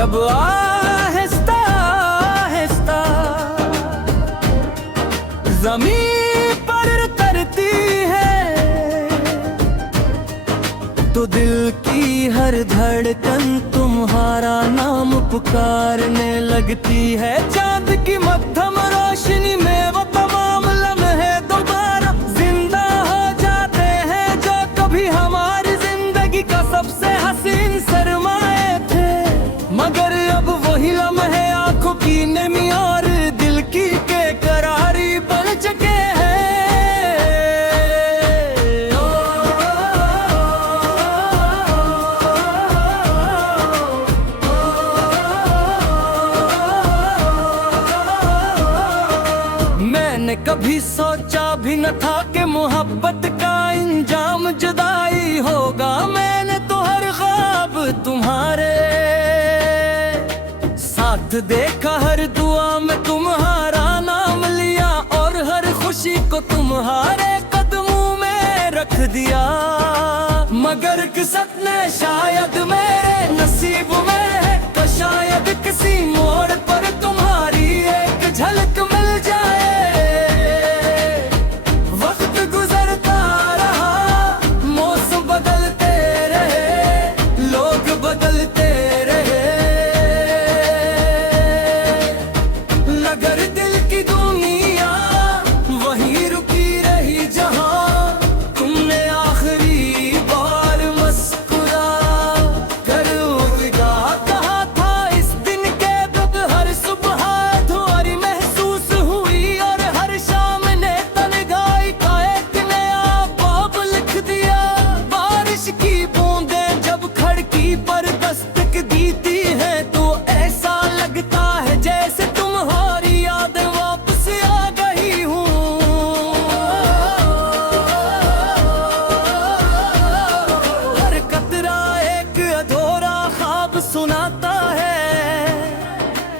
जब आहिस्ता आहिस्ता ज़मीन पर उतरती है तो दिल की हर धड़कन तुम्हारा नाम पुकारने लगती है। चांद की मध्यम रोशनी में वो तमाम लम्हे दोबारा जिंदा हो जाते हैं जो कभी हमारी जिंदगी का सबसे हसीन सरमाए थे। मगर अब वही लम्हे आंखों की नमी और दिल की बेकरारी बन चुके हैं। मैंने कभी सोचा भी न था कि मोहब्बत का इंजाम जुदाई होगा। मैंने तो हर ख्वाब तुम्हारे साथ देखा, हर दुआ में तुम्हारा नाम लिया और हर खुशी को तुम्हारे कदमों में रख दिया। मगर किस्मत ने शायद मेरे नसीब में है तो शायद किसी मोड़ पर तुम्हारी एक झलक मिल जाए। सुनाता है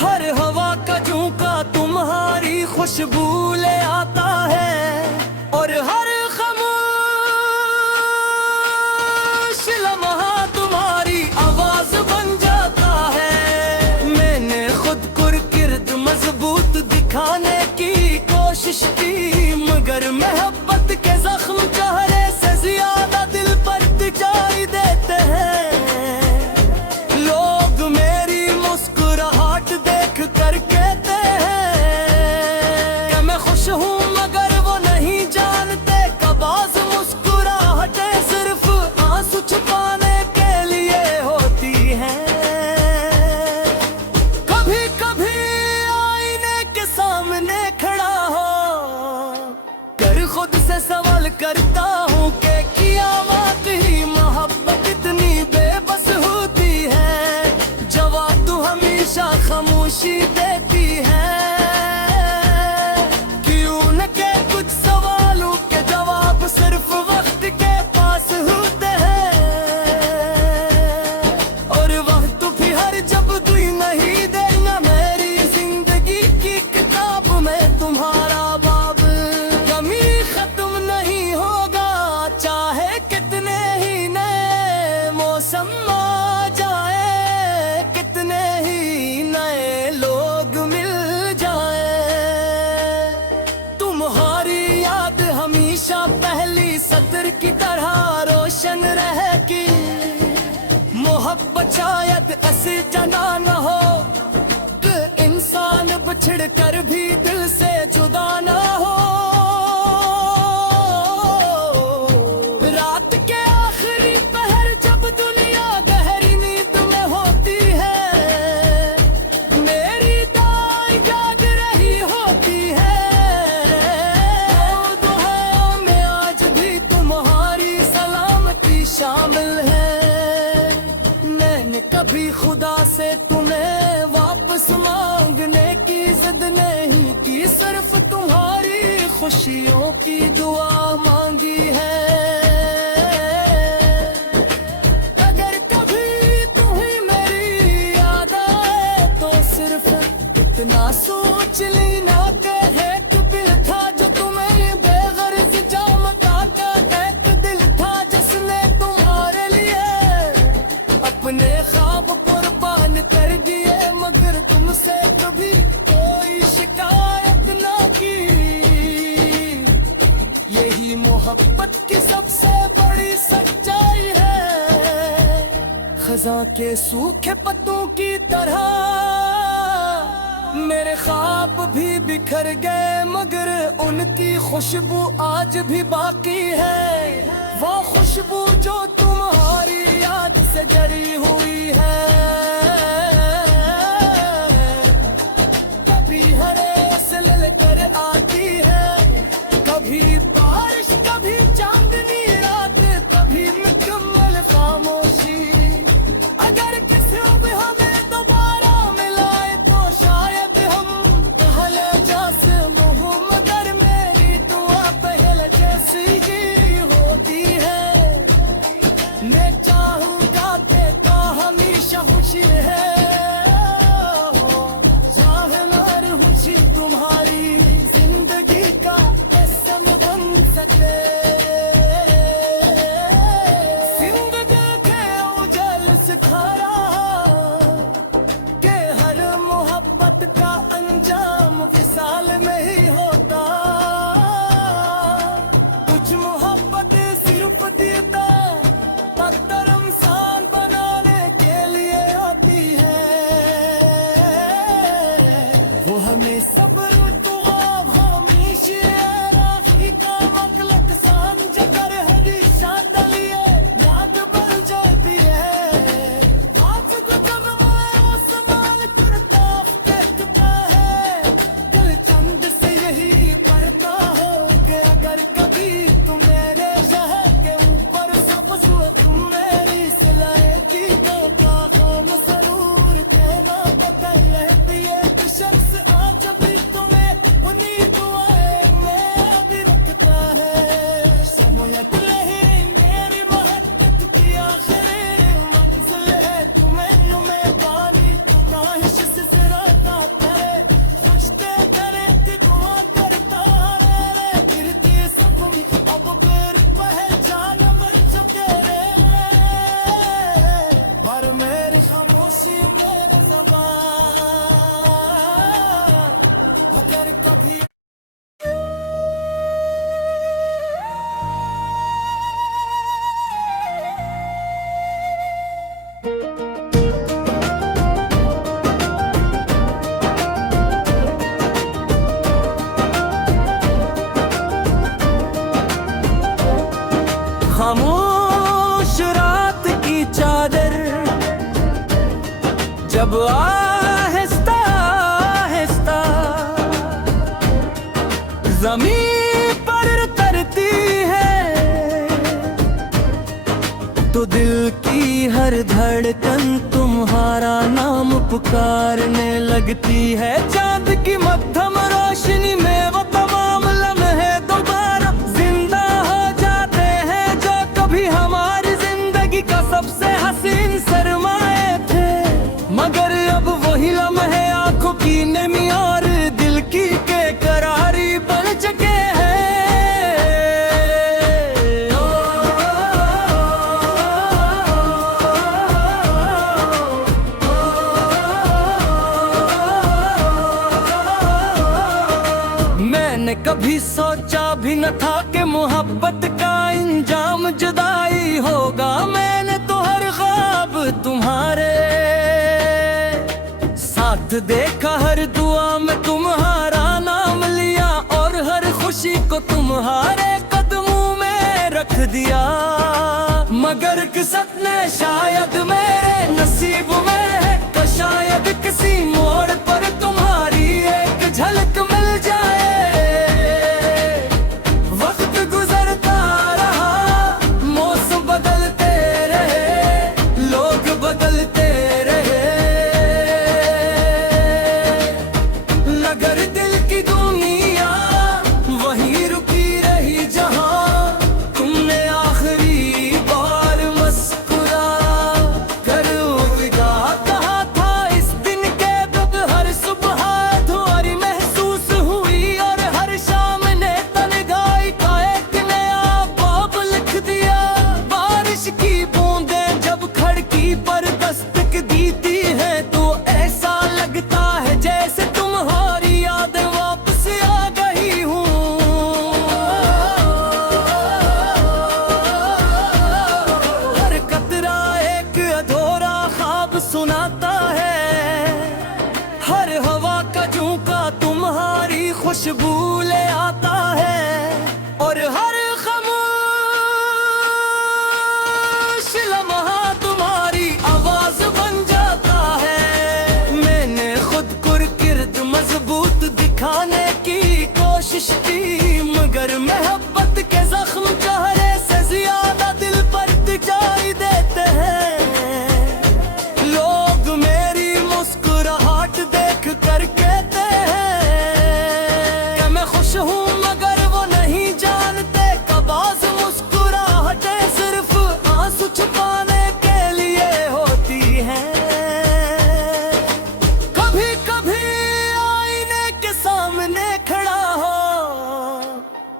हर हवा का झोंका तुम्हारी खुशबू ले आता है और हर खामोश लम्हा तुम्हारी आवाज बन जाता है। मैंने खुद कुर्किर्द मजबूत दिखाने की कोशिश की मगर मोहब्बत के जख्म चेहरे से ज्यादा दिल पर दिखाई देते हैं। कर कहते हैं कि मैं खुश हूँ मगर वो नहीं जानते कबाज मुस्कुराहटें सिर्फ आंसू छुपाने के लिए होती हैं। कभी कभी आईने के सामने खड़ा हो कर खुद से सवाल करता हूँ कि क्या वाकई मोहब्बत इतनी बेबस होती है। जवाब तू हमेशा खामोशी देती है। क्यों न के कुछ सवालों के जवाब सिर्फ वक्त के पास होते हैं और वक्त भी हर जब दुई नहीं देना मेरी जिंदगी की किताब में तुम्हारा बाब कमी खत्म नहीं होगा चाहे कितने ही नए मौसम आ जाए, कितने ही नए लोग मिल जाए। तुम्हारी याद हमेशा पहली सत्र की तरह रोशन रहेगी। मोहब्बत शायद ऐसी जना न हो कि इंसान बिछड़ कर भी दिल से जुदा न हो। रात के आखिरी पहर जब दुनिया गहरी नींद में होती है मेरी दाई जाग रही होती है। दुआओं में आज भी तुम्हारी सलामती शामिल है। मैंने कभी खुदा से तुम्हें वापस मांगने की जिद नहीं की, सिर्फ तुम्हारी खुशियों की दुआ मांगी है। अगर कभी तुम्हें मेरी याद आए तो सिर्फ इतना सोच लेना कि एक दिल था जो तुम्हें बेगर्ज जामता का, एक दिल था जिसने तुम्हारे लिए अपने ख्वाब कुर्बान कर दिया। मोहब्बत की सबसे बड़ी सच्चाई है, खज़ां के सूखे पत्तों की तरह मेरे ख्वाब भी बिखर गए, मगर उनकी खुशबू आज भी बाकी है। वो खुशबू जो तुम्हारी याद से जड़ी हुई है, कभी हरे से ललकर आती है, कभी बारिश, कभी चांदनी रात, कभी मुकम्मल खामोशी। अगर किसी अब हमें दोबारा मिलाए तो शायद हम पहले जैसे मुँह, मगर मेरी दुआ पहले जैसी ही होती है। मैं चाहूँगा कि तो हमेशा खुशी है, ज़ाहिर खुशी तुम्हारी जिंदगी का एहसान बन सके। जिंदगी के उजल सिखा रहा कि हर मोहब्बत का अंजाम विसाल में ही होता। कुछ मोहब्बत सिर्फ देता पत्थर इंसान बनाने के लिए आती है। वो हमें सब्र दुआ हमेशा राखी का मकलत सांझ कर हमेशा दलिए याद बन जाती है। आज गुजर वो सवाल करता कहता है, दिल चंद से यही करता हो कि अगर कभी तुम मेरे शहर के ऊपर सब्ज़ हो, तुम मेरी सिलाए की तो काम जरूर कहना पता रहती है। शख्स आज भी तुम्हें उन्हीं दुआएं में अभी रखता है। समयत नहीं मेरी मोहब्बत की आखिरी मंजिल है, तुम्हें मैं पानी काहिश से जरा करे खुशते करे कि दुआ करता रे गिरती सुकुम अब फिर पहचान बन चुके रे। पर मेरी खामोशी मेरे ज़बान अगर कभी खामोश रात की चादर जब आहिस्ता आहिस्ता ज़मीन पर उतरती है, तो दिल की हर धड़कन तुम्हारा नाम पुकारने लगती है। चांद की मध्यम रोशनी में वो तमाम लम्हे दोबारा जिंदा हो जाते हैं, जो कभी हमारी जिंदगी का सबसे हसीन सरमाए थे। मगर अब वही लम्हे आंखों की नमी और दिल की बेकरारी बन चुके हैं। मैंने कभी सोचा भी न था कि मोहब्बत का इंजाम जुदाई होगा। मैंने तो हर ख्वाब तुम्हारे साथ देखा, हर दुआ में तुम्हारा नाम लिया और हर खुशी को तुम्हारे कदमों में रख दिया। मगर किस्मत ने शायद मेरे नसीब में है तो शायद किसी मोड़ पर तुम्हारी एक झलक मिल जाए। वक्त गुजरता रहा, मौसम बदलते रहे, लोग बदलते रहे, मगर दिल की दुनिया वहीं रुकी रही जहां तुमने आखिरी बार मुस्कुरा कर विदा कहा था। इस दिन के बाद हर सुबह मिष्टी, मगर मोहब्बत के जख्म चेहरे से ज्यादा दिल पर दिखाई देते हैं। लोग मेरी मुस्कुराहट देख कर कहते हैं कि मैं खुश हूँ, मगर वो नहीं जानते कबाज मुस्कुराहटें सिर्फ आंसू छुपाने के लिए होती हैं। कभी कभी आईने के सामने खड़ा हो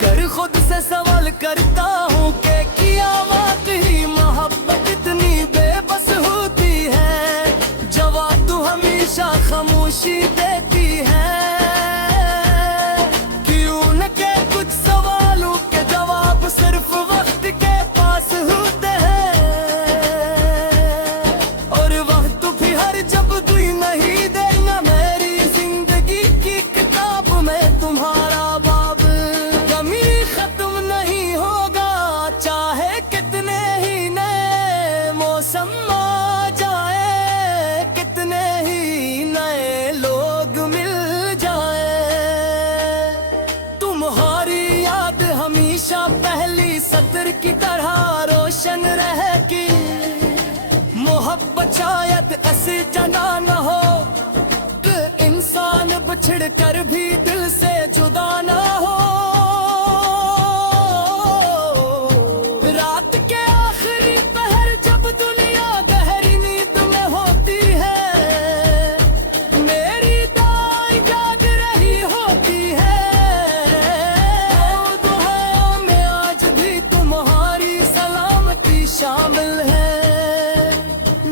कर खुद से सवाल करता हूँ कि किया वाकई मोहब्बत इतनी बेबस होती है। जवाब तू हमेशा खामोशी देती है। क्यों न के कुछ सवालों के जवाब सिर्फ वक्त के पास होते हैं, और वक्त भी हर जब दुई नहीं देना मेरी जिंदगी की किताब में तुम्हारा बाब। कमी खत्म नहीं होगा चाहे कितने ही नए मौसम आ जाए, कितने ही नए लोग मिल जाए। तुम्हारी याद हमेशा पहली सत्र की तरह रोशन रहेगी। मोहब्बत शायद ऐसी जना न हो कि इंसान बिछड़ कर भी दिल से जुदा न हो। रात के आखिरी पहर जब दुनिया गहरी नींद में होती है, मेरी दाई जाग रही होती है। दुआ में आज भी तुम्हारी सलामती शामिल है।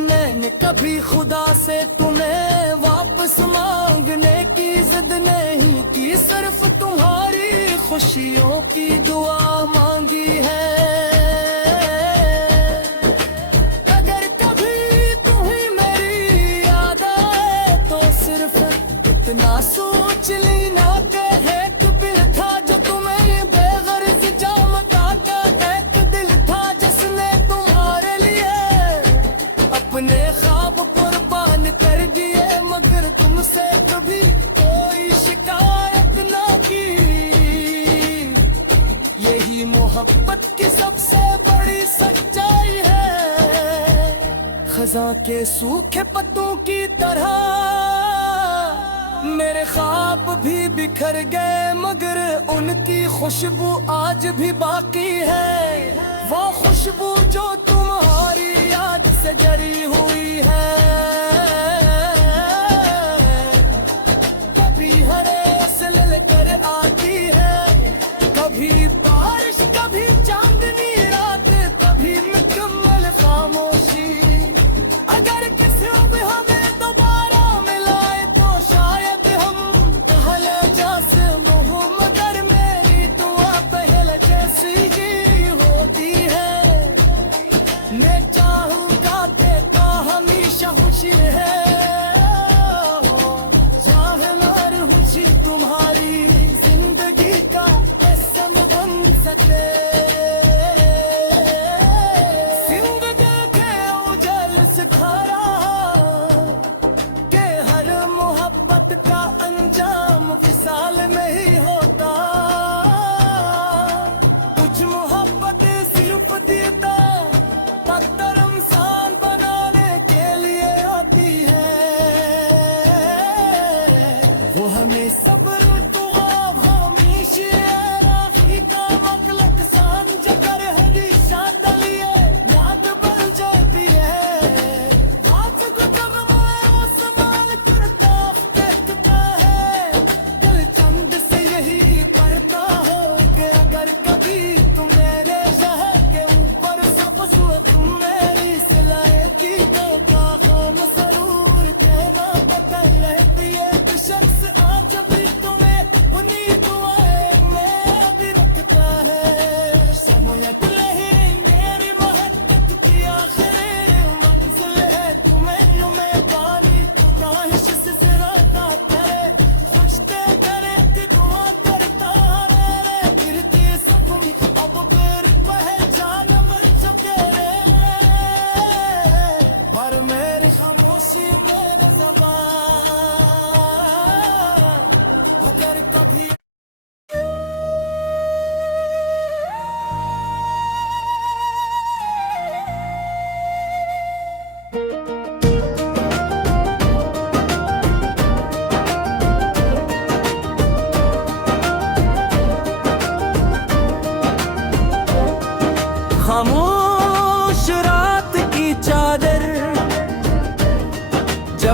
मैंने कभी खुदा से तुम्हें वापस मांगने की जिद नहीं की, सिर्फ तुम्हारी खुशियों की दुआ मांगी है। अगर कभी तुम्हें मेरी याद आए तो सिर्फ इतना सोच लेना कि एक दिल था जो तुम्हें बेगर्ज जामता का, एक दिल था जिसने तुम्हारे लिए अपने ख्वाब कुर्बान कर दिए, मगर तुमसे कभी कोई शिकायत ना की। यही मोहब्बत की सबसे बड़ी सच्चाई है। खजा के सूखे पत्तों की तरह मेरे ख्वाब भी बिखर गए, मगर उनकी खुशबू आज भी बाकी है। वो खुशबू जो तुम्हारी याद से जरी हुई है। कभी हरे से ललकर आती है, कभी बारिश, कभी चांदनी रात, कभी मुकम्मल खामोशी। अगर किसी भी हमें दोबारा मिलाए तो शायद हम पहले जैसे मुँह, मगर मेरी दुआ पहले जैसी ही होती है। मैं चाहूँगा तेरा हमेशा खुशी है, ज़ाहिर खुशी तुम्हारी जिंदगी का कसम बन सके। जिंदगी के उजल सिखा रहा कि हर मोहब्बत का अंजाम विसाल में ही होता। कुछ मोहब्बत सिर्फ देता तकदर इंसान बनाने के लिए होती है।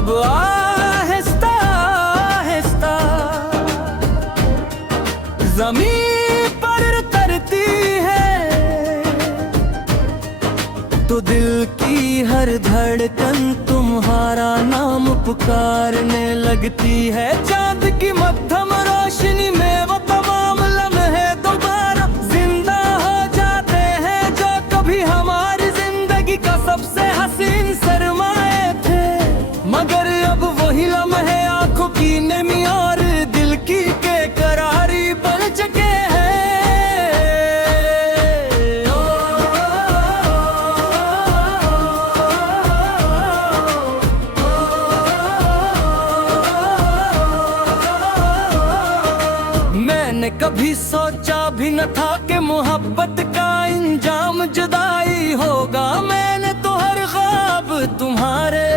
जब आहिस्ता आहिस्ता ज़मीन पर उतरती है तो दिल की हर धड़कन तुम्हारा नाम पुकारने लगती है। चांद की मध्यम रोशनी में वो तमाम लम्हे दोबारा जिंदा हो जाते हैं जो कभी हमारी जिंदगी का सबसे हसीन सरमाए थे। मगर अब वही लम्हे आंखों की नमी और दिल की बेकरारी बन चुके हैं। मैंने कभी सोचा भी न था कि मोहब्बत का इंजाम जुदाई होगा। मैंने तो हर ख्वाब तुम्हारे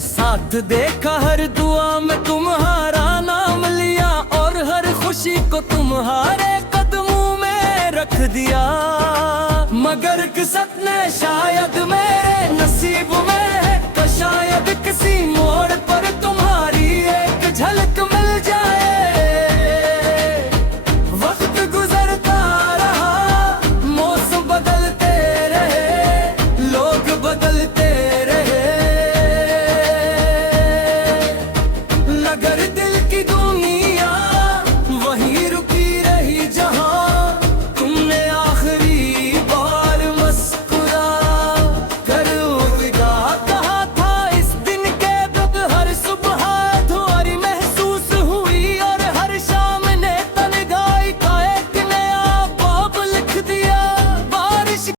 साथ देखा, हर दुआ में तुम्हारा नाम लिया और हर खुशी को तुम्हारे कदमों में रख दिया। मगर किस्मत ने शायद मेरे